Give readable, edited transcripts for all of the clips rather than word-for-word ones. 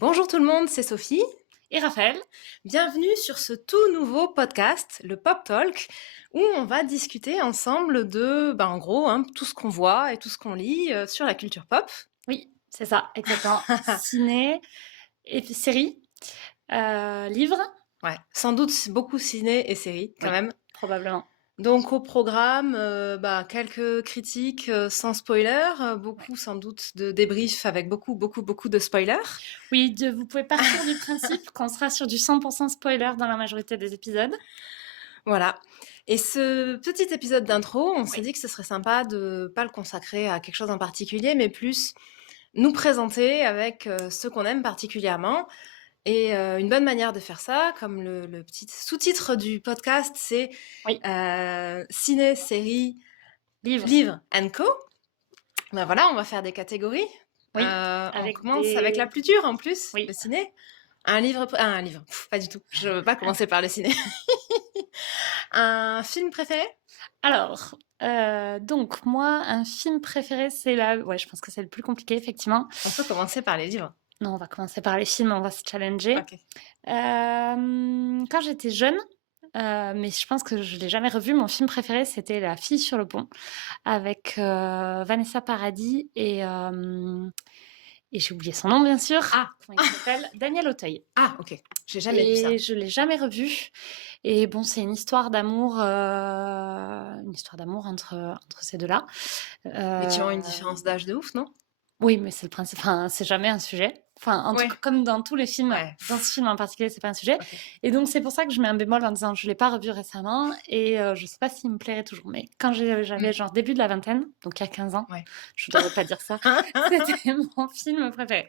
Bonjour tout le monde, c'est Sophie. Et Raphaël. Bienvenue sur ce tout nouveau podcast, le Pop Talk, où on va discuter ensemble de, en gros, tout ce qu'on voit et tout ce qu'on lit sur la culture pop. Oui, c'est ça, exactement. Ciné, et puis séries, livres. Ouais, sans doute beaucoup ciné et séries quand Oui, même. probablement. Donc au programme, quelques critiques sans spoiler, Ouais. beaucoup sans doute de débriefs avec beaucoup de spoilers. Oui, vous pouvez partir du principe qu'on sera sur du 100% spoiler dans la majorité des épisodes. Voilà. Et ce petit épisode d'intro, on s'est Oui. dit que ce serait sympa de pas le consacrer à quelque chose en particulier, mais plus nous présenter avec ce qu'on aime particulièrement. Et une bonne manière de faire ça, comme le petit sous-titre du podcast, c'est Oui. ciné, série, Livres. livres and co. Ben voilà, on va faire des catégories. Oui. On Avec commence avec la plus dure en plus, Oui. le ciné. Un livre, pas du tout. Je veux pas commencer par le ciné. Un film préféré? Alors, donc moi, un film préféré, c'est Ouais, je pense que c'est le plus compliqué, effectivement. On peut commencer par les livres. Non, on va commencer par les films, on va se challenger. Ok. Quand j'étais jeune, mais je pense que je l'ai jamais revu, mon film préféré, c'était La fille sur le pont avec Vanessa Paradis et j'ai oublié son nom, bien sûr. Ah, Comment il s'appelle? Daniel Auteuil. ah, ok. J'ai jamais vu ça. Et je l'ai jamais revu. Et bon, c'est une histoire d'amour entre ces deux-là. Mais qui ont une différence d'âge de ouf, non? Oui, mais c'est le principe. Enfin, c'est jamais un sujet. Enfin, en tout Ouais. cas, comme dans tous les films, Ouais. dans ce film en particulier, c'est pas un sujet. Ok. Et donc, c'est pour ça que je mets un bémol en disant je l'ai pas revu récemment et je sais pas s'il me plairait toujours. Mais quand j'avais genre début de la vingtaine, donc il y a 15 ans, Ouais. je devrais pas dire ça, c'était mon film préféré.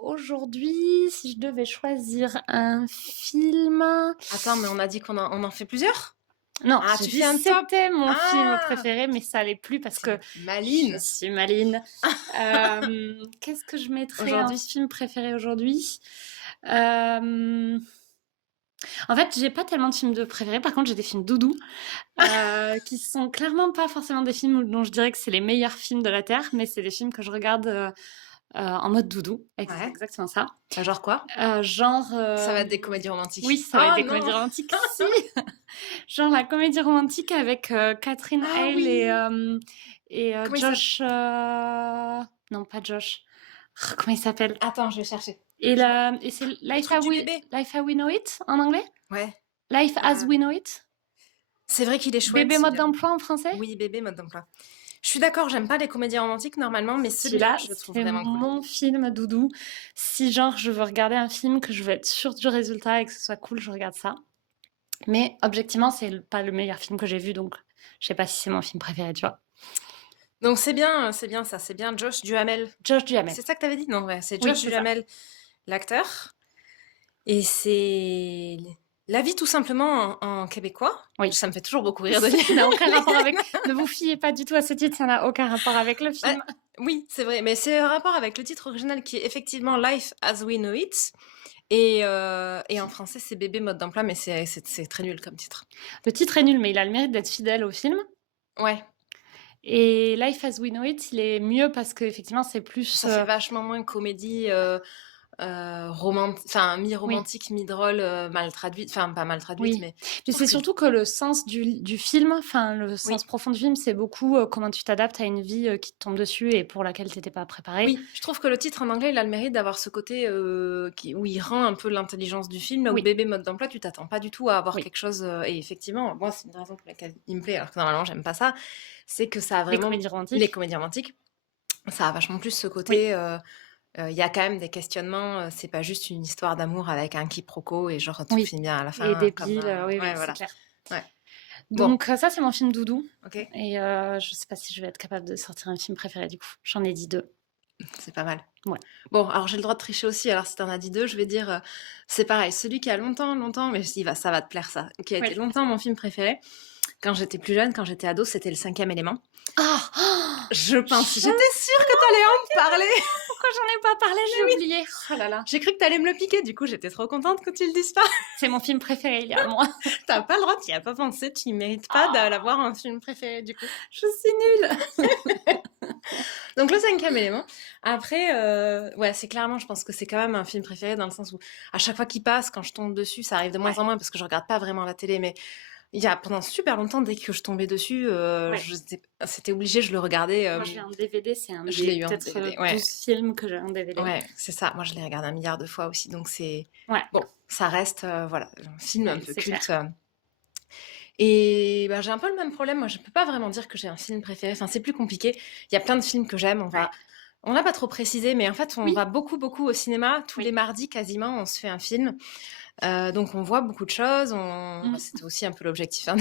Aujourd'hui, si je devais choisir un film. Attends, mais on a dit on en fait plusieurs? Non, Ah, j'ai tu dit fais un top. c'était mon film Ah, préféré, mais ça allait plus parce que je Maline. suis maline. Qu'est-ce que je mettrais en Aujourd'hui. film préféré aujourd'hui? En fait, j'ai pas tellement de films de préférés. Par contre, j'ai des films doudou qui sont clairement pas forcément des films dont je dirais que c'est les meilleurs films de la Terre, mais c'est des films que je regarde en mode doudou. Ouais. Exactement ça. Genre quoi? Genre. Ça va être des comédies romantiques. Oui, ça va être Oh des non. comédies romantiques. Si. Genre la comédie romantique avec Catherine Ah Hale oui. et Comment il Josh. Non, pas Josh. Comment il s'appelle? Attends, je vais chercher. Et c'est Le truc du bébé. Life as We Know It en anglais? Ouais. Life as We Know It? C'est vrai qu'il est chouette. Bébé mode d'emploi en français? Oui, bébé mode d'emploi. Je suis d'accord, j'aime pas les comédies romantiques normalement, mais celui-là, je le trouve c'est vraiment cool. mon film doudou. Si genre je veux regarder un film que je veux être sûre du résultat et que ce soit cool, je regarde ça. Mais objectivement, c'est pas le meilleur film que j'ai vu, donc je sais pas si c'est mon film préféré, tu vois. Donc c'est bien ça, c'est bien Josh Duhamel. Josh Duhamel. C'est ça que t'avais dit? Non, ouais, c'est Oui, Josh c'est ça. Duhamel, l'acteur. Et c'est la vie tout simplement en québécois. Oui. Ça me fait toujours beaucoup rire de Ça dire. n'a aucun rapport avec. Ne vous fiez pas du tout à ce titre, ça n'a aucun rapport avec le film. Oui, c'est vrai, mais c'est un rapport avec le titre original qui est effectivement Life as We Know It. Et en français, c'est Bébé mode d'emploi, mais c'est très nul comme titre. Le titre est nul, mais il a le mérite d'être fidèle au film. Ouais. Et Life as We Know It, il est mieux parce qu'effectivement, c'est plus. Ça fait vachement moins comédie mi-romantique, mi-drôle, mal traduite. Enfin, pas mal traduite, Oui. mais. Puis c'est surtout que le sens du film, enfin, le sens profond du film, c'est beaucoup comment tu t'adaptes à une vie qui te tombe dessus et pour laquelle tu n'étais pas préparé. Oui, je trouve que le titre en anglais, il a le mérite d'avoir ce côté où il rend un peu l'intelligence du film. Là où Bébé mode d'emploi, tu t'attends pas du tout à avoir quelque chose. Et effectivement, moi, c'est une raison pour laquelle il me plaît, alors que normalement, j'aime pas ça. C'est que ça a vraiment. Les comédies romantiques. Ça a vachement plus ce côté. Il y a quand même des questionnements. C'est pas juste une histoire d'amour avec un quiproquo et genre tout finit bien à la fin. Et des piles, oui, voilà. c'est clair. Ouais. Donc ça, c'est mon film doudou. Okay. Et je sais pas si je vais être capable de sortir un film préféré du coup. J'en ai dit 2. C'est pas mal. Ouais. Bon, alors j'ai le droit de tricher aussi. Alors si t'en as dit 2, je vais dire c'est pareil. Celui qui a longtemps, mais ça va te plaire ça. Qui a été longtemps mon film préféré. Quand j'étais plus jeune, quand j'étais ado, c'était Le Cinquième Élément. Je pense. J'étais sûre que t'allais en parler. Pourquoi j'en ai pas parlé? J'ai oublié. Oh là là. J'ai cru que t'allais me le piquer. Du coup, j'étais trop contente que tu le dises pas. C'est mon film préféré, il y a un mois. T'as pas le droit, t'y as pas pensé. Tu mérites pas d'avoir un film préféré, du coup. Je suis nulle. Donc le 5e élément. Après, ouais, c'est clairement, je pense que c'est quand même un film préféré dans le sens où à chaque fois qu'il passe, quand je tombe dessus, ça arrive de moins Ouais, en moins parce que je regarde pas vraiment la télé, mais il y a pendant super longtemps, dès que je tombais dessus, ouais. c'était obligé, je le regardais. Moi, je l'ai en DVD, c'est un Je l'ai des eu en peut-être DVD. Ouais, 12 films que j'ai en DVD. ouais, c'est ça. Moi, je l'ai regardé 1 milliard de fois aussi, donc c'est Ouais, bon, ça reste, voilà, un film un ouais, peu c'est clair. culte. Et bah, j'ai un peu le même problème. Moi, je peux pas vraiment dire que j'ai un film préféré. Enfin, c'est plus compliqué. Il y a plein de films que j'aime. Ouais. On l'a pas trop précisé, mais en fait, on Oui, va beaucoup, beaucoup au cinéma. Tous les oui. mardis, quasiment, on se fait un film. Donc, on voit beaucoup de choses. Bah, Mmh. c'était aussi un peu l'objectif hein,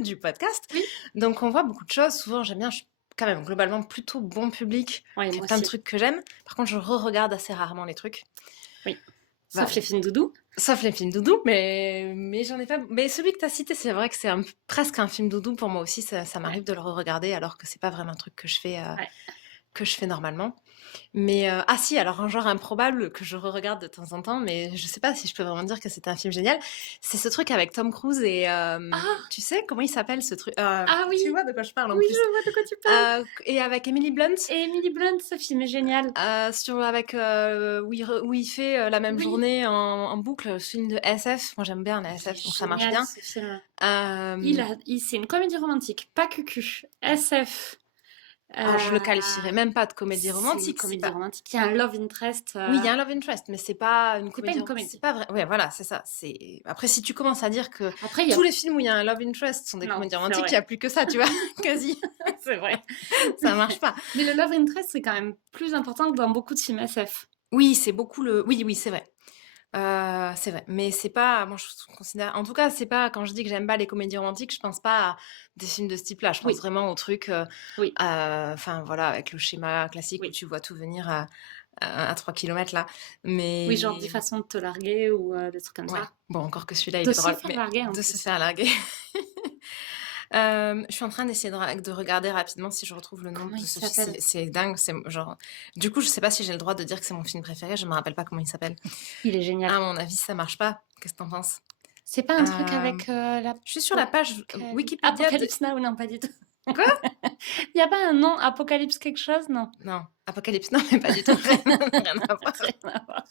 du podcast. Oui. Donc, on voit beaucoup de choses. Souvent, j'aime bien. Je suis quand même globalement plutôt bon public. Ouais, Il y a moi plein de aussi. trucs que j'aime. Par contre, je re-regarde assez rarement les trucs. Oui. Voilà. Sauf les films doudou. Sauf les films doudou, mais j'en ai pas. Mais celui que tu as cité, c'est vrai que c'est presque un film doudou pour moi aussi. Ça Ouais, m'arrive de le re-regarder alors que c'est pas vraiment un truc ouais. que je fais normalement. Mais ah si, alors un genre improbable que je re-regarde de temps en temps, mais je sais pas si je peux vraiment dire que c'est un film génial. C'est ce truc avec Tom Cruise et Ah! tu sais comment il s'appelle ce truc Ah Tu oui! vois de quoi je parle en Oui, plus. je vois de quoi tu parles. Et avec Emily Blunt. Et Emily Blunt, ce film est génial. Où il fait la même Oui, journée en boucle, film de SF. Moi j'aime bien la il est SF, donc ça marche génial bien. ce film. Euh, C'est une comédie romantique, pas cucu, SF. alors je le Euh, qualifierais même pas de comédie c'est une romantique, c'est comédie pas. romantique. Il y a un love interest. Oui, il y a un love interest, mais c'est pas une C'est pas comédie. une C'est comédie. pas vrai. Ouais, voilà, c'est ça. C'est après si tu commences à dire que Après, il y a. tous les films où il y a un love interest sont des Non, comédies c'est romantiques, il y vrai. a plus que ça, tu vois, quasi. C'est vrai. Ça marche pas. Mais le love interest, c'est quand même plus important que dans beaucoup de films SF. Oui, c'est beaucoup le. Oui, oui, c'est vrai. C'est vrai, mais c'est pas. Moi, je considère. En tout cas, c'est pas quand je dis que j'aime pas les comédies romantiques, je pense pas à des films de ce type-là. Je pense Oui, vraiment aux trucs. oui, Enfin, voilà, avec le schéma classique où oui. tu vois tout venir à 3 kilomètres là. Oui, genre 10 Mais façons de te larguer ou des trucs comme ouais, ça. bon, encore que celui-là, il De est se drôle, faire mais larguer en de se plus. faire larguer. Je suis en train d'essayer de regarder rapidement si je retrouve le nom Comment de il ce film. s'appelle? C'est dingue, c'est genre. Du coup, je sais pas si j'ai le droit de dire que c'est mon film préféré. Je me rappelle pas comment il s'appelle. Il est génial. À mon avis, ça marche pas. Qu'est-ce que t'en penses? C'est pas un truc Euh, avec je suis sur la page Wikipédia de. Apocalypse Now, non, pas du tout. Quoi? Il n'y a pas un nom, Apocalypse quelque chose? Non. Non, Apocalypse, non, mais pas du tout. Rien à voir. Rien à voir.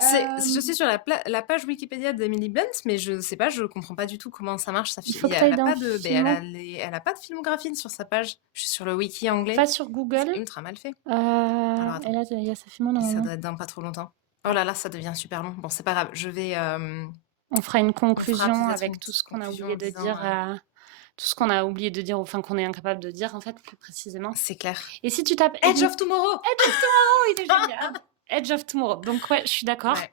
Je suis sur la page Wikipédia d'Emily Blunt, mais je sais pas, je comprends pas du tout comment ça marche. Il faut que tu ailles Elle a dans pas de, ben, Filmo, elle a pas de filmographie sur sa page. Je suis sur le wiki anglais. va sur C'est Google. ultra mal fait. Et Alors attends, là, il y a sa Filmo ça normalement. doit être dans pas trop longtemps. Oh là là, ça devient super long. Bon, c'est pas grave. On fera une On fera conclusion peut-être une avec tout petite ce qu'on a conclusion oublié en de disant, dire. Tout ce qu'on a oublié de dire, enfin qu'on est incapable de dire en fait, plus précisément. c'est clair. Et si tu tapes Edge of Tomorrow. il est génial. Edge of Tomorrow. Donc ouais, je suis d'accord. Ouais.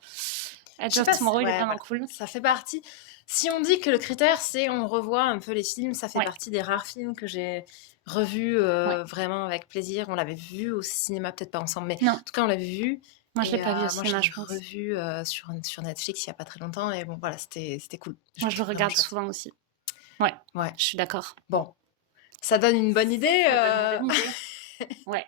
Edge Je sais of pas Tomorrow, il est ouais, vraiment voilà. cool. Ça fait partie. Si on dit que le critère, c'est on revoit un peu les films, ça fait Ouais. partie des rares films que j'ai revus Ouais. vraiment avec plaisir. On l'avait vu au cinéma, peut-être pas ensemble, mais Non, en tout cas, on l'avait vu. moi je l'ai Et pas vu au moi, je cinéma, l'ai je pense. revu sur Netflix il y a pas très longtemps. Et bon, voilà, c'était cool. Moi je le trouve regarde vraiment chouette. souvent aussi. Ouais, Ouais. je suis d'accord. Bon, ça donne une bonne idée. Ça donne une bonne idée. Ouais,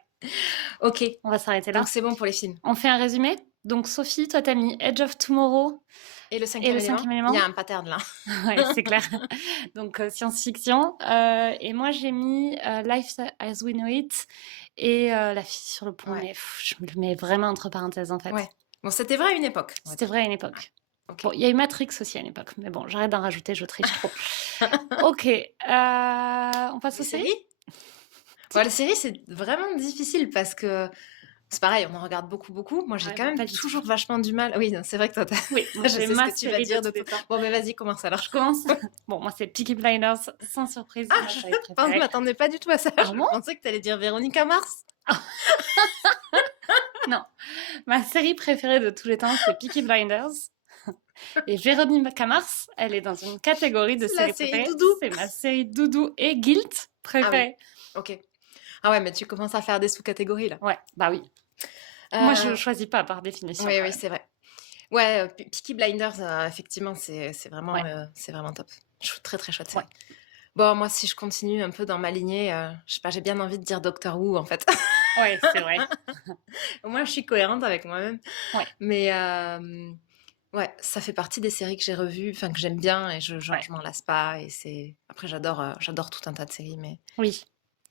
Ok, on va s'arrêter là. donc c'est bon pour les films. On fait un résumé. Donc Sophie, toi t'as mis Edge of Tomorrow Et le et cinquième le élément, cinquième élément. il y a un pattern là. Ouais, c'est clair. Donc science-fiction. Et moi j'ai mis Life as We Know It et La fille sur le pont. Ouais. Mais je me le mets vraiment entre parenthèses en fait. Ouais. Bon, c'était vrai à une époque. on va C'était dire. vrai à une époque. Ouais. Ok. Bon, il y a eu Matrix aussi à une époque, mais bon, j'arrête d'en rajouter, je triche trop. Ok, on passe aux Les séries. séries Ouais, les séries, c'est vraiment difficile parce que c'est pareil, on en regarde beaucoup, beaucoup. Moi, j'ai Ouais, quand moi, même pas du toujours vachement du mal. Oui, non, c'est vrai que toi, Oui, moi je j'ai sais ma ce que tu vas série dire de de tous les tout. temps. Bon, mais vas-y, commence alors. Je commence. Bon, moi c'est Peaky Blinders, sans surprise, ma série Pardon, je préférée. m'attendais pas du tout à ça. Ah Je bon pensais que tu allais dire Véronica Mars. Non, ma série préférée de tous les temps, c'est Peaky Blinders. Et Véronica Mars, elle est dans une catégorie de C'est la séries série préférées. doudou. C'est ma série doudou et guilt préférée. Ok. Ah ouais, mais tu commences à faire des sous-catégories là. Ouais, bah oui. Moi, je choisis pas par définition. Oui, quand oui, même. c'est vrai. Ouais, Peaky Blinders, effectivement, c'est vraiment, Ouais. c'est vraiment top. Très, très chouette série. Ouais. Bon, moi, si je continue un peu dans ma lignée, je sais pas, j'ai bien envie de dire Doctor Who, en fait. Ouais, c'est vrai. Au moins, je suis cohérente avec moi-même. Ouais. Mais ouais, ça fait partie des séries que j'ai revues, enfin que j'aime bien et je Ouais. m'en lasse pas. Et c'est après, j'adore tout un tas de séries, mais Oui,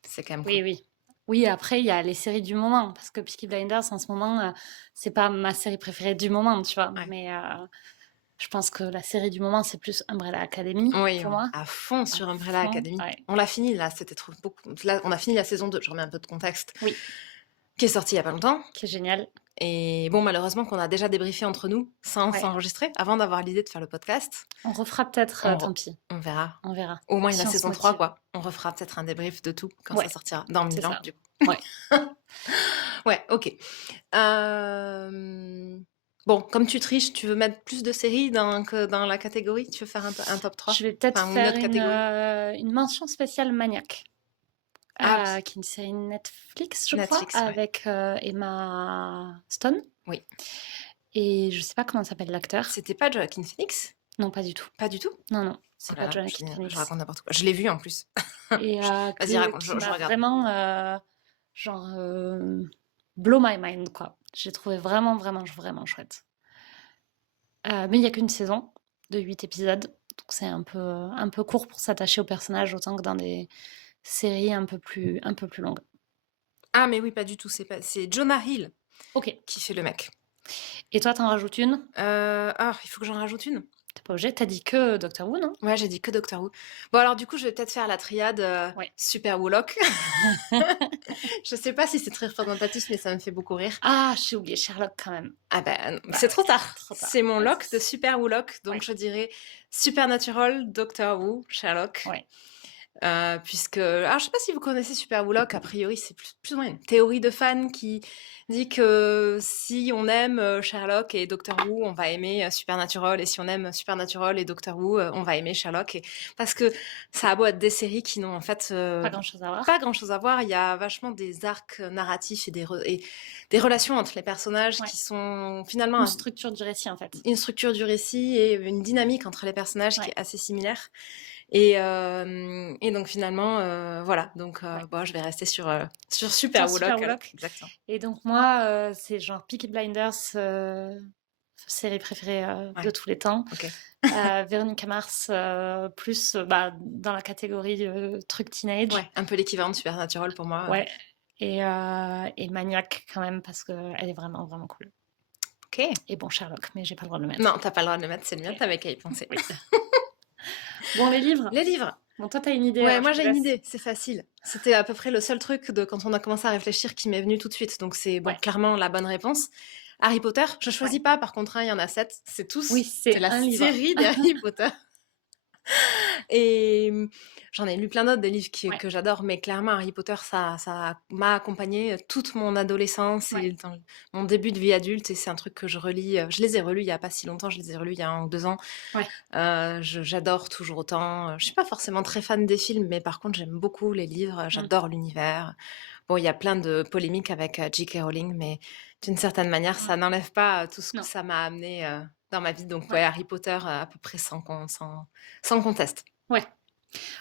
c'est quand même cool. oui, oui. Oui, après, il y a les séries du moment, parce que Peaky Blinders, en ce moment, c'est pas ma série préférée du moment, tu vois. Ouais. Mais je pense que la série du moment, c'est plus Umbrella Academy, Oui, pour moi. à fond sur Umbrella Fond, Academy. ouais. On l'a fini là, c'était trop beaucoup. Là, on a fini la saison 2, je remets un peu de contexte, Oui, qui est sortie il y a pas longtemps. qui est génial. Et bon, malheureusement, qu'on a déjà débriefé entre nous sans Ouais. s'enregistrer avant d'avoir l'idée de faire le podcast. On refera peut-être, On, tant pis, on verra. on verra. Au moins Si la on se saison 3, motive. quoi. On refera peut-être un débrief de tout quand ça Ouais, sortira. Dans c'est 1000 ans, ça. du coup. Ouais. Ouais, ok. Bon, comme tu triches, tu veux mettre plus de séries que dans la catégorie? Tu veux faire un top 3? Je vais peut-être Enfin, une faire autre catégorie? une mention spéciale Maniac, Ah oui, qui est une série Netflix, je crois, Netflix, ouais. avec Emma Stone. Oui. Et je sais pas comment s'appelle l'acteur. C'était pas Joaquin Phoenix? Non, pas du tout. Pas du tout? Non, non, Oh c'est là pas là, Joaquin je Phoenix. raconte n'importe quoi. Je l'ai vu en plus. Et Vas-y, raconte, qui je m'a regarde. vraiment, genre, blow my mind, quoi. J'ai trouvé vraiment, vraiment, vraiment chouette. Mais il n'y a qu'une saison de 8 épisodes, donc c'est un peu court pour s'attacher au personnage, autant que dans des séries un peu plus longues. Ah, mais oui, pas du tout. C'est Jonah Hill Ok. qui fait le mec. Et toi, t'en rajoutes une? Il faut que j'en rajoute une. T'es pas obligé, t'as dit que Doctor Who, non? Ouais, j'ai dit que Doctor Who. Bon, alors du coup, je vais peut-être faire la triade Ouais. Super Woolock. Je sais pas si c'est très représentatif, mais ça me fait beaucoup rire. Ah, j'ai oublié Sherlock quand même. Ah ben, Bah c'est ouais, trop tard. trop tard. C'est mon Ouais, lock de Super Woolock, donc ouais. je dirais Supernatural, Doctor Who, Sherlock. Ouais. Puisque, alors je sais pas si vous connaissez Super Woolock, a priori c'est plus ou moins une théorie de fan qui dit que si on aime Sherlock et Doctor Who, on va aimer Supernatural, et si on aime Supernatural et Doctor Who, on va aimer Sherlock. Parce que ça a beau être des séries qui n'ont en fait Pas grand-chose à voir. pas grand chose à voir, il y a vachement des arcs narratifs et des relations entre les personnages Ouais. qui sont finalement Une structure du récit, en fait. une structure du récit et une dynamique entre les personnages qui Ouais. est assez similaire. Et donc finalement, voilà. Donc Ouais. bon, je vais rester sur Super Sur Super Woolock. Woolock. Exactement. Et donc moi, c'est genre Peaky Blinders, série préférée de Ouais. tous les temps. Ok. Véronica Mars, plus bah, dans la catégorie truc teenage. Ouais. Un peu l'équivalent de Supernatural pour moi. Ouais. Et Maniac quand même, parce qu'elle est vraiment, vraiment cool. Ok. Et bon, Sherlock, mais j'ai pas le droit de le mettre. Non, t'as pas le droit de le mettre, c'est le mien, Ok. t'avais qu'à y penser. Oui. Bon, les livres. Les livres. Bon, toi, t'as une idée. Ouais, alors moi je te j'ai une laisse. idée, c'est facile. C'était à peu près le seul truc de quand on a commencé à réfléchir qui m'est venu tout de suite. Donc c'est bon, Ouais. clairement la bonne réponse. Harry Potter, je choisis pas, par contre, hein, il y en a 7, c'est tous. Oui, c'est la un livre. série d'Harry Potter. Et j'en ai lu plein d'autres, des livres Ouais. que j'adore, mais clairement, Harry Potter, ça m'a accompagné toute mon adolescence Ouais. et dans mon début de vie adulte. Et c'est un truc que je relis. Je les ai relus il y a pas si longtemps, je les ai relus il y a 1 ou 2 ans. Ouais. J'adore toujours autant. Je suis pas forcément très fan des films, mais par contre, j'aime beaucoup les livres. J'adore l'univers. Bon, il y a plein de polémiques avec J.K. Rowling, mais d'une certaine manière, ça n'enlève pas tout ce que Non. ça m'a amené dans ma vie. Donc, Ouais. ouais, Harry Potter, à peu près sans conteste. Ouais.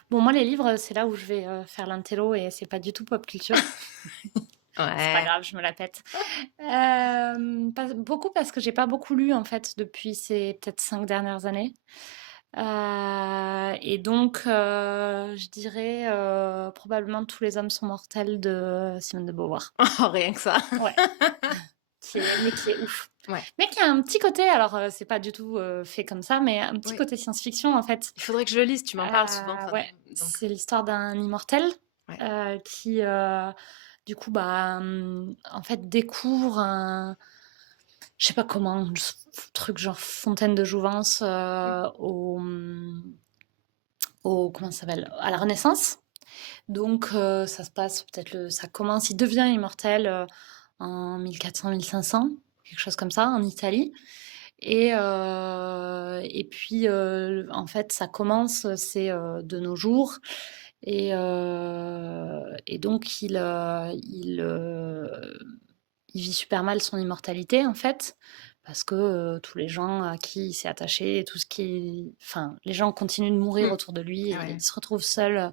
Bon, moi, les livres, c'est là où je vais faire l'intello et c'est pas du tout pop culture. C'est pas Ouais. grave, je me la pète. Beaucoup parce que j'ai pas beaucoup lu en fait depuis ces peut-être 5 dernières années. Et donc, je dirais probablement Tous les hommes sont mortels de Simone de Beauvoir. Oh, rien que ça. Ouais. Mais qui est ouf. Ouais. Mais qui a un petit côté, alors c'est pas du tout fait comme ça, mais un petit Oui. côté science-fiction en fait. Il faudrait que je le lise, tu m'en parles souvent. Ouais, Donc. c'est l'histoire d'un immortel Ouais. qui, du coup, bah, en fait, découvre un, je sais pas comment, un truc genre fontaine de jouvence comment ça s'appelle, à la Renaissance. Donc, ça se passe ça commence, il devient immortel en 1400-1500, quelque chose comme ça, en Italie. Et puis, en fait, ça commence, c'est de nos jours. Et donc, il vit super mal son immortalité, en fait, parce que tous les gens à qui il s'est attaché, et tout ce qui. Enfin, les gens continuent de mourir autour de lui, et Ouais. il se retrouve seul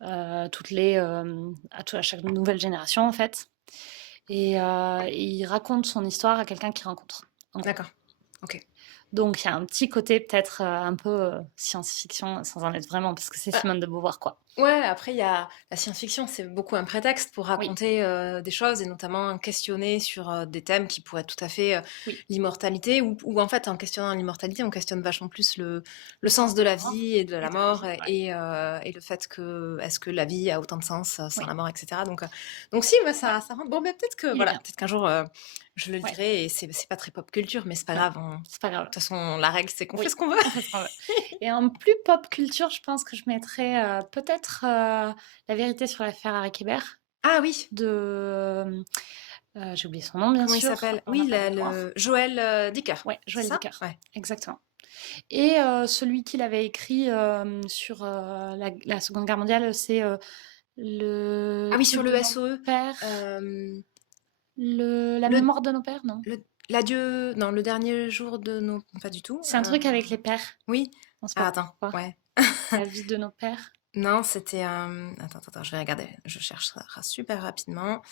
à chaque nouvelle génération, en fait. Et il raconte son histoire à quelqu'un qu'il rencontre. D'accord. Ok. Donc il y a un petit côté peut-être un peu science-fiction, sans en être vraiment, parce que c'est Bah, Simone de Beauvoir, quoi. ouais, après, il y a la science-fiction, c'est beaucoup un prétexte pour Oui, raconter des choses et notamment questionner sur des thèmes qui pourraient être tout à fait oui, l'immortalité, ou en fait, en questionnant l'immortalité, on questionne vachement plus le le sens sens de de la la mort vie et de et la de la mort vie. Ouais, et le fait que est-ce que la vie a autant de sens sans oui, la mort, etc. Donc si, ouais, ouais, ça rentre. Bon, ben peut-être que il est voilà, bien. peut-être qu'un jour je le Ouais, lirai et c'est pas très pop culture, mais c'est pas non, grave. De c'est pas grave. toute façon, la règle, c'est qu'on fait Oui, ce qu'on veut. on fait ce qu'on veut. Et en plus pop culture, je pense que je mettrais peut-être La vérité sur l'affaire Harry Kéber Ah oui, de... j'ai oublié son nom, bien comment il sûr, s'appelle? on n'a Oui, pas de mémoire. le Joël Dicker, Ouais, c'est Joël ça? Dicker, Ouais. exactement. Et celui qu'il avait écrit sur la Seconde Guerre mondiale, c'est Ah oui, le sur de le nos SOE. pères, la Le, mémoire de nos pères, non? l'adieu, non, le dernier jour de nos. Pas du tout. C'est un truc avec les pères. Oui. On sait Ah, pas attends, pourquoi. ouais. La vie de nos pères. Non, c'était un. Attends, je vais regarder. Je cherche ça super rapidement.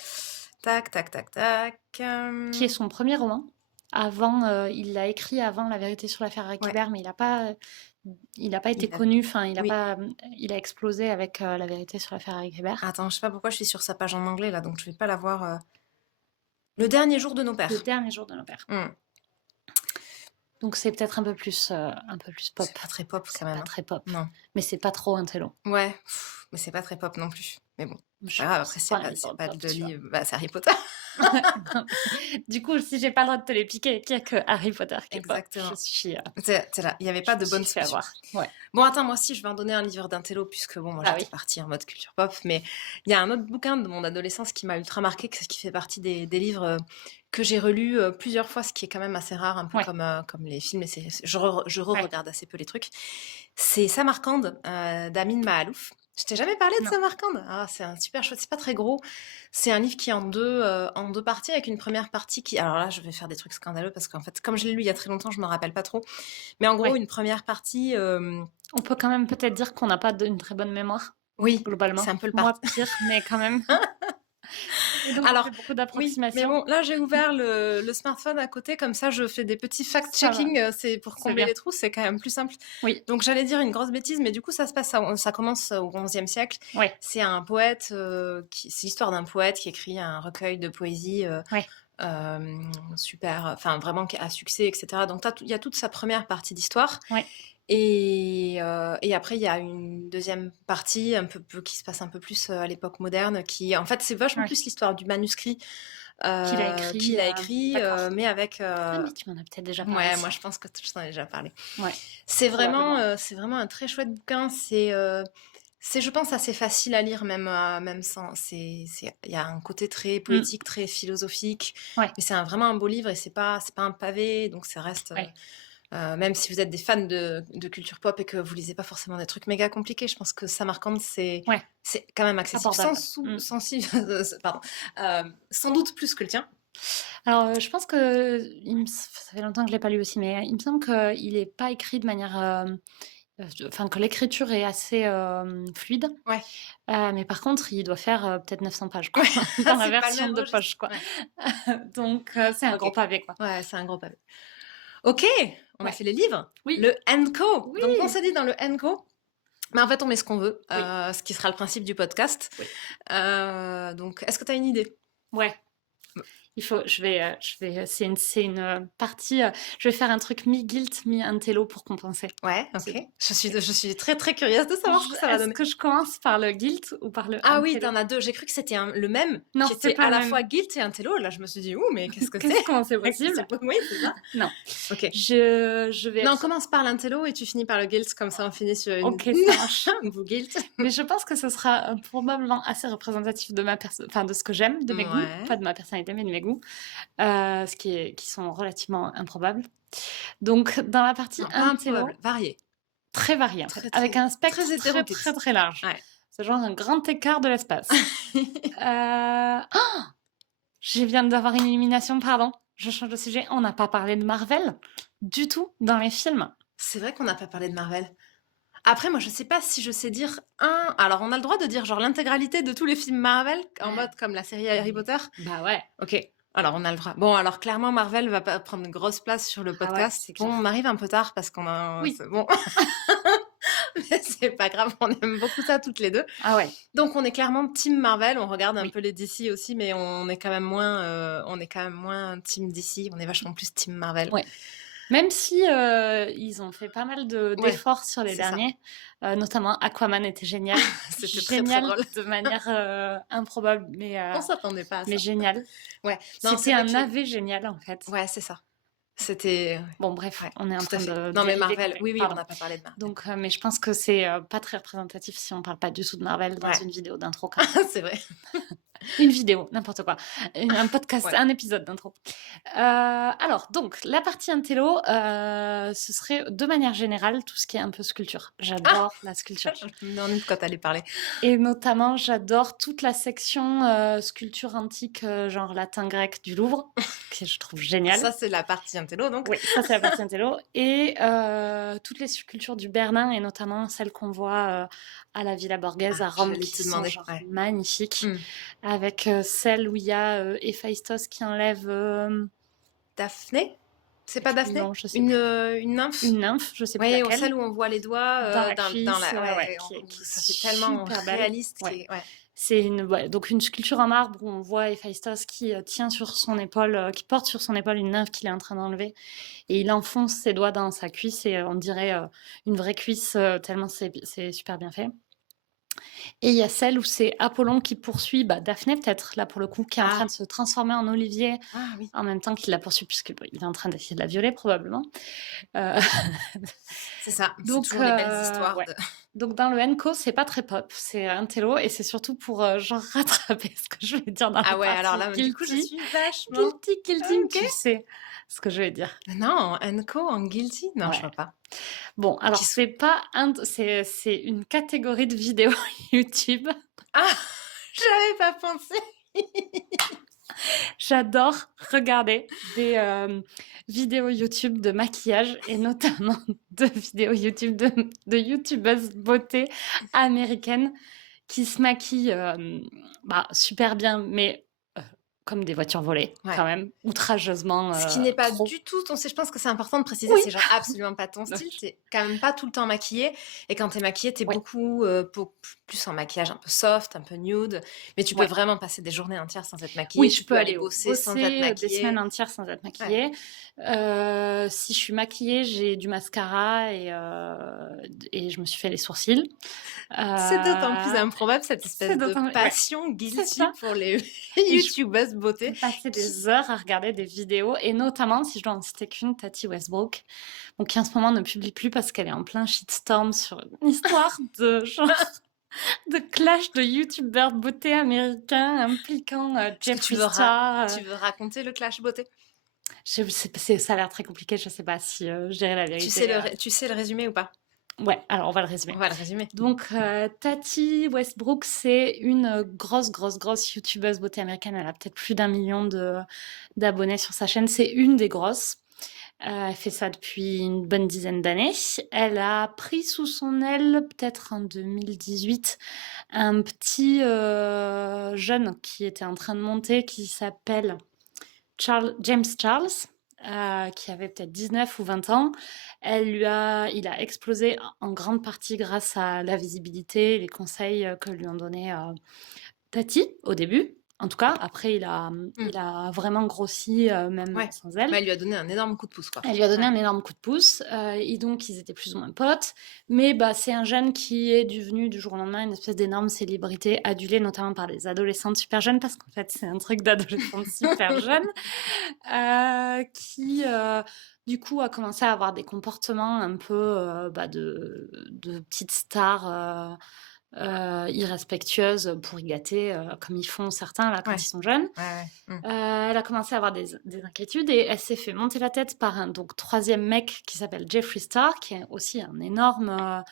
Tac, tac, tac, tac. Qui est son premier roman. Avant, il l'a écrit avant La vérité sur l'affaire Ouais, Kéber, mais il a pas été il a. connu. Enfin, Oui. il a explosé avec La vérité sur l'affaire Kéber. Attends, je sais pas pourquoi je suis sur sa page en anglais là, donc je vais pas la voir. Le dernier jour de nos Le pères. dernier jour de nos pères. Hmm. Donc c'est peut-être un peu plus pop. C'est pas très pop quand C'est même, pas hein. très pop, Non. mais c'est pas trop intello. Ouais, mais c'est pas très pop non plus. Mais bon, c'est pas grave. Après, C'est pas Harry s'il y a pas Potter, de tu vois. livre, bah, c'est Harry Potter. Non, mais du coup, si j'ai pas le droit de te les piquer, qu'il y a que Harry Potter qui est pop, Exactement. je suis, C'est là, il n'y avait je pas me de bonne suis fait solution. avoir. Ouais. Bon, attends, moi aussi, je vais en donner un livre d'intello, puisque bon, moi, Bah j'étais oui. partie en mode culture pop, mais il y a un autre bouquin de mon adolescence qui m'a ultra marqué, qui fait partie des livres que j'ai relus plusieurs fois, ce qui est quand même assez rare, un peu Ouais. comme les films, et je Ouais. re-regarde assez peu les trucs. C'est Samarcande d'Amin Mahalouf. Je t'ai jamais parlé de Non. Samarcande? Ah, c'est un super chouette, c'est pas très gros. C'est un livre qui est en deux parties, avec une première partie qui... Alors là, je vais faire des trucs scandaleux, parce qu'en fait, comme je l'ai lu il y a très longtemps, je me rappelle pas trop. Mais en gros, Ouais. une première partie... On peut quand même peut-être dire qu'on n'a pas une très bonne mémoire, Oui, globalement. c'est un peu le Moi, part. pire, mais quand même. Et donc, on Alors, fait beaucoup oui, mais d'approximations. bon, là, j'ai ouvert le smartphone à côté, comme ça, je fais des petits Ça va. fact-checking, c'est pour C'est combler bien. les trous, c'est quand même plus simple. Oui. Donc, j'allais dire une grosse bêtise, mais du coup, ça commence au XIe siècle. Ouais. C'est un poète, c'est l'histoire d'un poète qui écrit un recueil de poésie Ouais. super, enfin, vraiment à succès, etc. Donc, il y a toute sa première partie d'histoire. Ouais. Et après, il y a une deuxième partie qui se passe un peu plus à l'époque moderne, qui en fait c'est vachement Ouais. plus l'histoire du manuscrit Qu'il a écrit. qu'il a écrit, D'accord. mais avec... Ah, mais tu m'en as peut-être déjà parlé. Ouais, Ça. moi je pense que je t'en ai déjà parlé. Ouais. C'est vraiment un très chouette bouquin. C'est, je pense, assez facile à lire, même sans. Il y a un côté très poétique, très philosophique, Ouais. mais c'est vraiment un beau livre et c'est pas un pavé, donc ça reste. Ouais. Même si vous êtes des fans de culture pop et que vous lisez pas forcément des trucs méga compliqués, je pense que Samarcande, c'est quand même accessible. Abordable. Pardon. Sans doute plus que le tien. Alors, je pense que ça fait longtemps que je l'ai pas lu aussi, mais il me semble qu'il n'est pas écrit de manière, enfin que l'écriture est assez fluide. Ouais. Mais par contre, il doit faire peut-être 900 pages quoi, dans la C'est pas le version même de registre. poche quoi. Ouais. Donc c'est un gros pavé quoi. Ouais, c'est un gros pavé. Ok, on a fait les livres. Oui. Le & Co. Oui. Donc on s'est dit dans le & Co. Mais en fait, on met ce qu'on veut, Oui. ce qui sera le principe du podcast. Oui. Donc, est-ce que tu as une idée? Ouais. C'est une partie. Je vais faire un truc mi-guilt, mi-intello pour compenser. Ouais, ok. Je suis très très curieuse de savoir ce que ça va donner. Est-ce que je commence par le guilt ou par le Ah intello? oui, t'en as deux. J'ai cru que c'était le même, Non, qui c'est était pas à le la même. fois guilt et intello. Là, je me suis dit, mais qu'est-ce que c'est? Comment c'est possible? Oui, c'est ça. Non. Ok. Je vais. Non, commence par l'intello et tu finis par le guilt, comme ça on finit sur une. Ok, ça marche. Vous guilt. Mais je pense que ce sera probablement assez représentatif de de ce que j'aime, de mes goûts, pas de ma personnalité, mais de mes goûts, qui sont relativement improbables. Donc, dans la partie intello, varié. très varié, avec un spectre très large. Ouais. C'est genre un grand écart de l'espace. Je viens d'avoir une illumination, pardon. Je change de sujet. On n'a pas parlé de Marvel du tout dans les films. C'est vrai qu'on n'a pas parlé de Marvel. Après, moi, je sais pas si je sais dire un. Alors, on a le droit de dire genre l'intégralité de tous les films Marvel, en mode comme la série Harry Potter. Bah ouais. Ok. Alors on a le droit. Bon, alors clairement, Marvel va pas prendre une grosse place sur le Ah ouais, podcast. c'est Bon, clair. on arrive un peu tard parce qu'on a... Oui. Bon, mais c'est pas grave, on aime beaucoup ça toutes les deux. Ah ouais, Donc on est clairement team Marvel, on regarde un oui. peu les DC aussi, mais on est quand même moins team DC, on est vachement plus team Marvel. Ouais. Même si ils ont fait pas mal Ouais, d'efforts sur les c'est ça. derniers, notamment Aquaman était génial. C'était très très Génial drôle. de manière improbable, On s'attendait pas à mais ça. génial. Ouais, non, c'est C'était vrai un que navet génial en fait. ouais, c'est ça. C'était... Bon, bref, Ouais, on est en tout à train fait. de Non, mais dériver Marvel, complètement. oui, on Pardon. n'a pas parlé de Marvel. Donc, mais je pense que c'est pas très représentatif si on parle pas du tout de Marvel dans Ouais, une vidéo d'intro comme ça. c'est vrai. Une vidéo, n'importe quoi. Un podcast, Voilà. un épisode d'intro. Alors, donc, la partie intello, ce serait de manière générale tout ce qui est un peu sculpture. Ah, J'adore la sculpture. je me demandais de quoi t'allais parler. Et notamment, j'adore toute la section sculpture antique, genre latin-grec du Louvre, que je trouve génial. Ça, c'est la partie intello, donc. Oui, ça c'est la partie intello. Et toutes les sculptures du Bernin, et notamment celles qu'on voit à la Villa Borghese à Rome, J'allais qui te sont demander. genre Ouais. magnifiques. Hmm. Avec celle où il y a Héphaïstos qui enlève Daphné? C'est pas Daphné? non, je sais plus. Une nymphe? Une nymphe, je sais plus Oui, laquelle, celle où on voit les doigts dans la dans cuisse, la... Ouais, qui est ça fait tellement super belle. réaliste. Ouais. Ouais. C'est donc une sculpture en marbre où on voit Héphaïstos qui tient sur son épaule, qui porte sur son épaule une nymphe qu'il est en train d'enlever. Et il enfonce ses doigts dans sa cuisse et on dirait une vraie cuisse tellement c'est super bien fait. Et il y a celle où c'est Apollon qui poursuit Daphné, peut-être, là pour le coup, qui est en train de se transformer en olivier Ah oui. en même temps qu'il la poursuit, puisqu'il est en train d'essayer de la violer, probablement. C'est ça. C'est Donc, toujours les belles histoires. ouais. Donc, dans le Enco, c'est pas très pop, c'est un télo, et c'est surtout pour genre rattraper ce que je vais dire dans la Ah ouais, partie alors là, du coup, je guilty. suis vachement... Guilty, Ok. tu sais ce que je vais dire. Non, Enco en guilty? Non, Ouais. je vois pas. Bon, alors c'est pas c'est une catégorie de vidéos YouTube. Ah, j'avais pas pensé. J'adore regarder des vidéos YouTube de maquillage et notamment de vidéos YouTube de youtubeuses beauté américaines qui se maquillent super bien, mais comme des voitures volées, Ouais. quand même, outrageusement. Ce qui n'est pas trop. du tout ton style. Je pense que c'est important de préciser, Oui. c'est genre absolument pas ton style. T'es quand même pas tout le temps maquillée. Et quand t'es maquillée, t'es Ouais. beaucoup plus en maquillage un peu soft, un peu nude. Mais tu peux vraiment passer des journées entières sans être maquillée. Oui, tu je peux aller bosser sans être des maquillée. semaines entières sans être maquillée. Si je suis maquillée, j'ai du mascara et je me suis fait les sourcils. C'est d'autant plus improbable cette espèce de passion C'est guilty ça. pour les youtubeuses beauté. Passer des heures à regarder des vidéos et notamment, si je dois en citer qu'une, Tati Westbrook, donc qui en ce moment ne publie plus parce qu'elle est en plein shitstorm sur une histoire de genre de clash de youtubeurs beauté américains impliquant Jeffree Star. Tu veux raconter le clash beauté? Ça a l'air très compliqué, je sais pas si je dirais la vérité. Tu sais le résumé ou pas? Ouais, alors on va le résumer. On va le résumer. Donc, Tati Westbrook, c'est une grosse youtubeuse beauté américaine. Elle a peut-être plus d'1 million d'abonnés sur sa chaîne. C'est une des grosses. Elle fait ça depuis une bonne dizaine d'années. Elle a pris sous son aile, peut-être en 2018, un petit jeune qui était en train de monter, qui s'appelle James Charles. Qui avait peut-être 19 ou 20 ans. Il a explosé en grande partie grâce à la visibilité et les conseils que lui ont donné Tati au début. En tout cas, après, il a vraiment grossi, même sans elle. Elle lui a donné un énorme coup de pouce, quoi. Elle lui a donné un énorme coup de pouce. Et donc, ils étaient plus ou moins potes. Mais c'est un jeune qui est devenu du jour au lendemain une espèce d'énorme célébrité, adulée notamment par des adolescentes super jeunes, parce qu'en fait, c'est un truc d'adolescentes super jeunes, qui, du coup, a commencé à avoir des comportements un peu de petites stars irrespectueuses pour y gâter, comme ils font certains là quand ils sont jeunes. Elle a commencé à avoir des inquiétudes et elle s'est fait monter la tête par un troisième mec qui s'appelle Jeffree Star, qui est aussi un énorme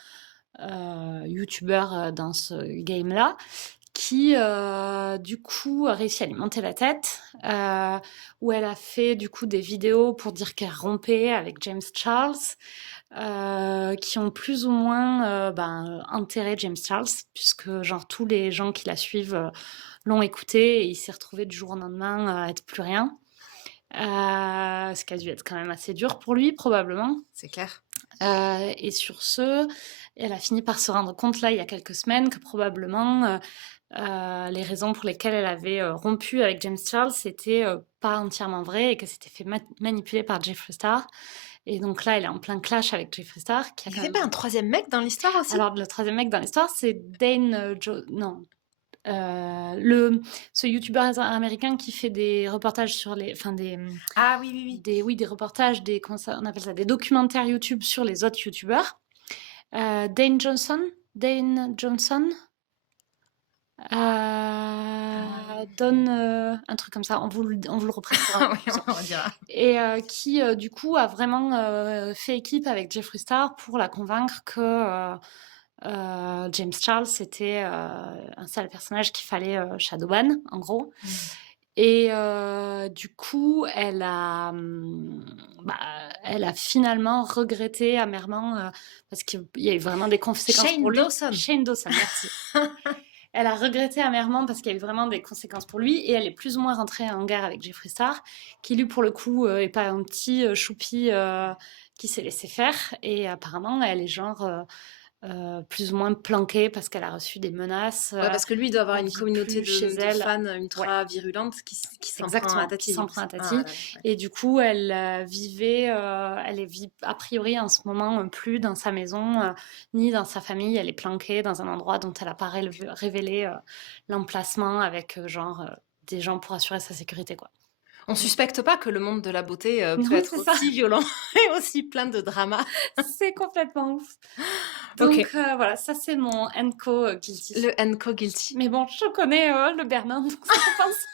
youtubeur dans ce game-là, qui du coup a réussi à lui monter la tête, où elle a fait du coup des vidéos pour dire qu'elle rompait avec James Charles, qui ont plus ou moins enterré James Charles, puisque genre tous les gens qui la suivent l'ont écouté et il s'est retrouvé du jour au lendemain à être plus rien. Ce qui a dû être quand même assez dur pour lui, probablement. C'est clair. Et sur ce, elle a fini par se rendre compte, là, il y a quelques semaines, que probablement les raisons pour lesquelles elle avait rompu avec James Charles, c'était pas entièrement vrai et que c'était fait manipuler par Jeffree Star. Et donc là, elle est en plein clash avec Jeffree Star. Il n'y avait pas un troisième mec dans l'histoire aussi? Alors, le troisième mec dans l'histoire, c'est Dane non. Ce youtubeur américain qui fait des reportages sur les... Enfin, Ah oui. des reportages, comment ça, on appelle ça, des documentaires YouTube sur les autres youtubeurs. Dane Johnson. Donne un truc comme ça, on vous le représentera. Oui, on dira. Et qui, du coup, a vraiment fait équipe avec Jeffree Star pour la convaincre que James Charles, c'était un sale personnage qu'il fallait shadowban, en gros. Et du coup, elle a finalement regretté amèrement, parce qu'il y a eu vraiment des conséquences pour lui. Shane Dawson, merci. Elle a regretté amèrement parce qu'il y a eu vraiment des conséquences pour lui et elle est plus ou moins rentrée en guerre avec Jeffree Star, qui lui, pour le coup, est pas un petit choupi qui s'est laissé faire. Et apparemment, elle est genre plus ou moins planquée parce qu'elle a reçu des menaces. Ouais, parce que lui, il doit avoir on une vit communauté plus chez de elle. fans ultra virulente qui s'en prend Exactement, à Tati. qui s'en prend à Tati. Ouais. Et du coup, elle vivait, elle est a priori en ce moment plus dans sa maison, ni dans sa famille. Elle est planquée dans un endroit dont elle n'a pas révélé l'emplacement avec des gens pour assurer sa sécurité, quoi. On suspecte pas que le monde de la beauté Non, peut être c'est ça. aussi violent et aussi plein de drama. C'est complètement ouf. Donc Ok. voilà, ça c'est mon Enco guilty. Le Enco guilty. Mais bon, je connais le Bernin, donc ça compense.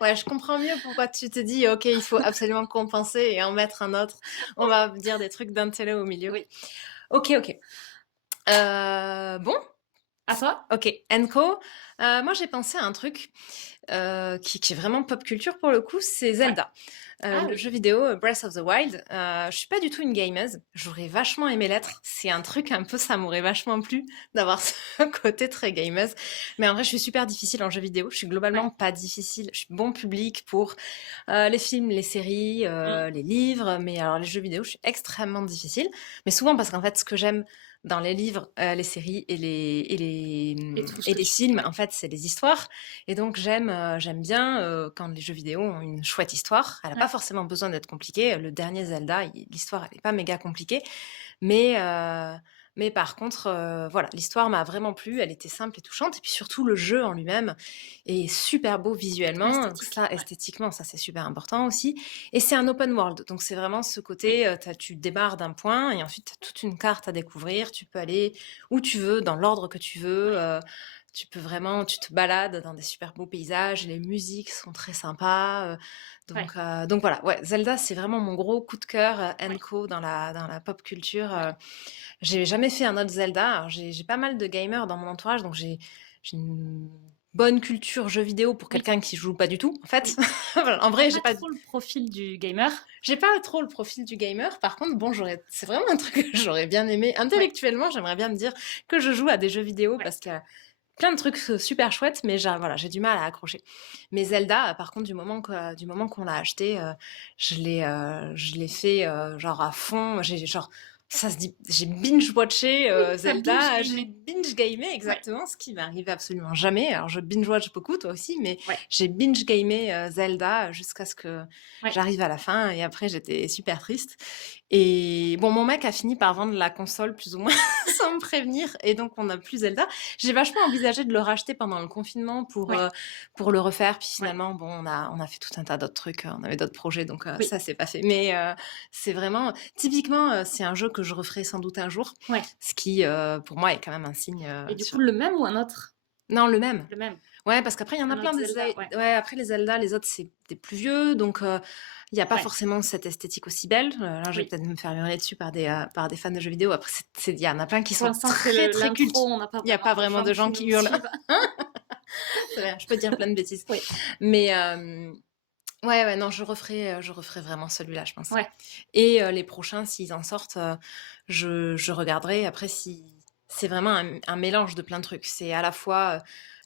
Ouais, je comprends mieux pourquoi tu te dis, ok, il faut absolument compenser et en mettre un autre. On va dire des trucs d'un télé au milieu. Oui. Ok. Bon. À toi? Ok, Enco. Moi, j'ai pensé à un truc qui est vraiment pop culture pour le coup, c'est Zelda. Le jeu vidéo Breath of the Wild. Je suis pas du tout une gameuse. J'aurais vachement aimé l'être. C'est un truc un peu, ça m'aurait vachement plu d'avoir ce côté très gameuse. Mais en vrai, je suis super difficile en jeu vidéo. Je suis globalement pas difficile. Je suis bon public pour les films, les séries, les livres. Mais alors les jeux vidéo, je suis extrêmement difficile. Mais souvent parce qu'en fait, ce que j'aime dans les livres, les séries et les films, en fait, c'est les histoires. Et donc, j'aime bien quand les jeux vidéo ont une chouette histoire. Elle n'a pas forcément besoin d'être compliquée. Le dernier Zelda, l'histoire, elle n'est pas méga compliquée. Mais par contre, voilà, l'histoire m'a vraiment plu. Elle était simple et touchante. Et puis surtout, le jeu en lui-même est super beau visuellement. Esthétiquement, ça, c'est super important aussi. Et c'est un open world. Donc, c'est vraiment ce côté, tu démarres d'un point et ensuite, tu as toute une carte à découvrir. Tu peux aller où tu veux, dans l'ordre que tu veux. Tu te balades dans des super beaux paysages. Les musiques sont très sympas. Donc voilà, ouais, Zelda, c'est vraiment mon gros coup de cœur Enco dans la pop culture. J'ai jamais fait un autre Zelda. Alors, j'ai pas mal de gamers dans mon entourage, donc j'ai une bonne culture jeux vidéo pour quelqu'un qui joue pas du tout, en fait. Voilà, en vrai, j'ai pas trop le profil du gamer. J'ai pas trop le profil du gamer. Par contre, bon, c'est vraiment un truc que j'aurais bien aimé. Intellectuellement, j'aimerais bien me dire que je joue à des jeux vidéo parce qu'il y a plein de trucs super chouettes, mais j'ai du mal à accrocher. Mais Zelda, par contre, du moment qu'on l'a acheté, je l'ai fait genre à fond. Ça se dit, j'ai binge-watché Zelda, j'ai binge-gamé exactement, ce qui m'arrive absolument jamais. Alors, je binge-watch beaucoup, toi aussi, mais j'ai binge-gamé Zelda jusqu'à ce que j'arrive à la fin, et après, j'étais super triste. Et bon, mon mec a fini par vendre la console plus ou moins sans me prévenir, et donc on n'a plus Zelda. J'ai vachement envisagé de le racheter pendant le confinement pour le refaire, puis finalement, bon, on a fait tout un tas d'autres trucs, on avait d'autres projets, donc ça, c'est pas fait. Mais c'est vraiment, typiquement, c'est un jeu que je referai sans doute un jour, ce qui, pour moi, est quand même un signe. Et du coup, le même ou un autre? Non, le même. Le même. Ouais, parce qu'après, il y en a plein des Zelda. Ouais, après les Zelda, les autres, c'est des plus vieux, donc il n'y a pas forcément cette esthétique aussi belle. Là, je vais peut-être me faire hurler dessus par des fans de jeux vidéo. Après, il y en a plein qui sont très, très cultes. Il n'y a pas vraiment de gens qui hurlent. Je peux dire plein de bêtises. Mais ouais, non, je referai vraiment celui-là, je pense. Et les prochains, s'ils en sortent, je regarderai. Après, si c'est vraiment un mélange de plein de trucs. C'est à la fois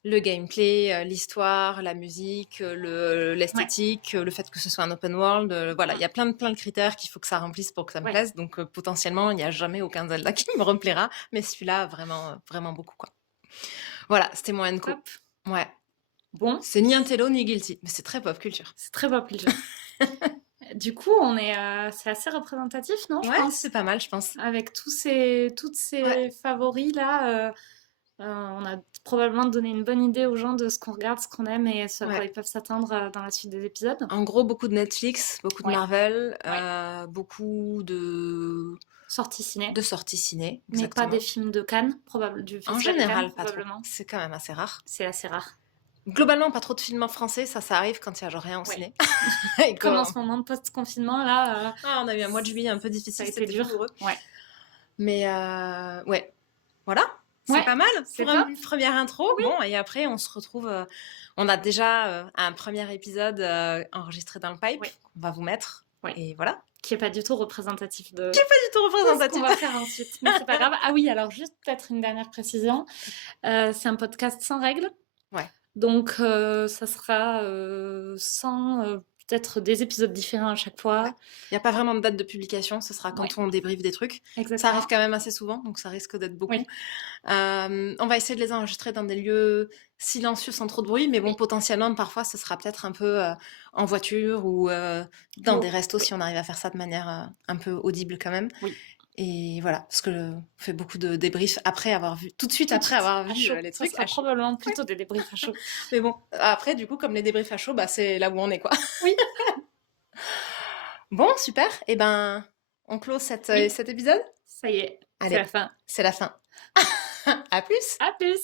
le gameplay, l'histoire, la musique, Ouais. l'esthétique, le fait que ce soit un open world. Voilà, il y a plein de critères qu'il faut que ça remplisse pour que ça me Ouais. plaise. Donc potentiellement, il n'y a jamais aucun Zelda qui me replaira. Mais celui-là, vraiment, vraiment beaucoup, quoi. Voilà, c'était mon Enco. Hop. Ouais. Bon, C'est ni Intello ni Guilty, mais c'est très pop culture. c'est très pop culture. Du coup, c'est assez représentatif, non, je Ouais, pense, c'est pas mal, je pense. avec toutes ces Ouais. favoris là. On a probablement donné une bonne idée aux gens de ce qu'on regarde, ce qu'on aime et ce à quoi Ouais. ils peuvent s'attendre dans la suite des épisodes. En gros, beaucoup de Netflix, beaucoup de Ouais. Marvel, Ouais. beaucoup Sorties ciné, de sorties ciné, mais pas exactement. des films de Cannes, du En festival de Cannes, général, pas trop. probablement. C'est quand même assez rare. C'est assez rare. Globalement, pas trop de films en français, ça arrive quand il y a genre rien au Ouais. ciné. Et Comme en quand- ce moment post-confinement, là, Ah, on a eu un mois de juillet un peu ça a difficile, été c'était dur. douloureux. Ouais. Mais ouais, voilà, c'est Ouais, pas mal c'est pour top. une première intro. Oui. Bon, et après, on se retrouve. On a déjà un premier épisode enregistré dans le pipe. Oui. On va vous mettre. Oui. Et voilà. Qui est pas du tout représentatif de Pas du tout ce qu'on représentatif. va faire ensuite, mais c'est pas grave. Ah oui, alors juste peut-être une dernière précision. C'est un podcast sans règles. Ouais. Donc ça sera sans peut-être des épisodes différents à chaque fois. Ouais. Il n'y a pas vraiment de date de publication, ce sera quand Ouais. on débriefe des trucs. Exactement. Ça arrive quand même assez souvent, donc ça risque d'être beaucoup. Oui. On va essayer de les enregistrer dans des lieux silencieux sans trop de bruit, mais bon, Oui. potentiellement, parfois, ce sera peut-être un peu en voiture ou dans Bon, des restos oui. si on arrive à faire ça de manière un peu audible quand même. Oui. Et voilà, parce que on fait beaucoup de débriefs après avoir vu, tout de suite après avoir vu les trucs. Ça sera probablement plutôt des débriefs à chaud. Mais bon, après, du coup, comme les débriefs à chaud, bah, c'est là où on est, quoi. Oui. Bon, super. Et ben, on close cet épisode. Ça y est, Allez. c'est la fin. C'est la fin. À plus. À plus.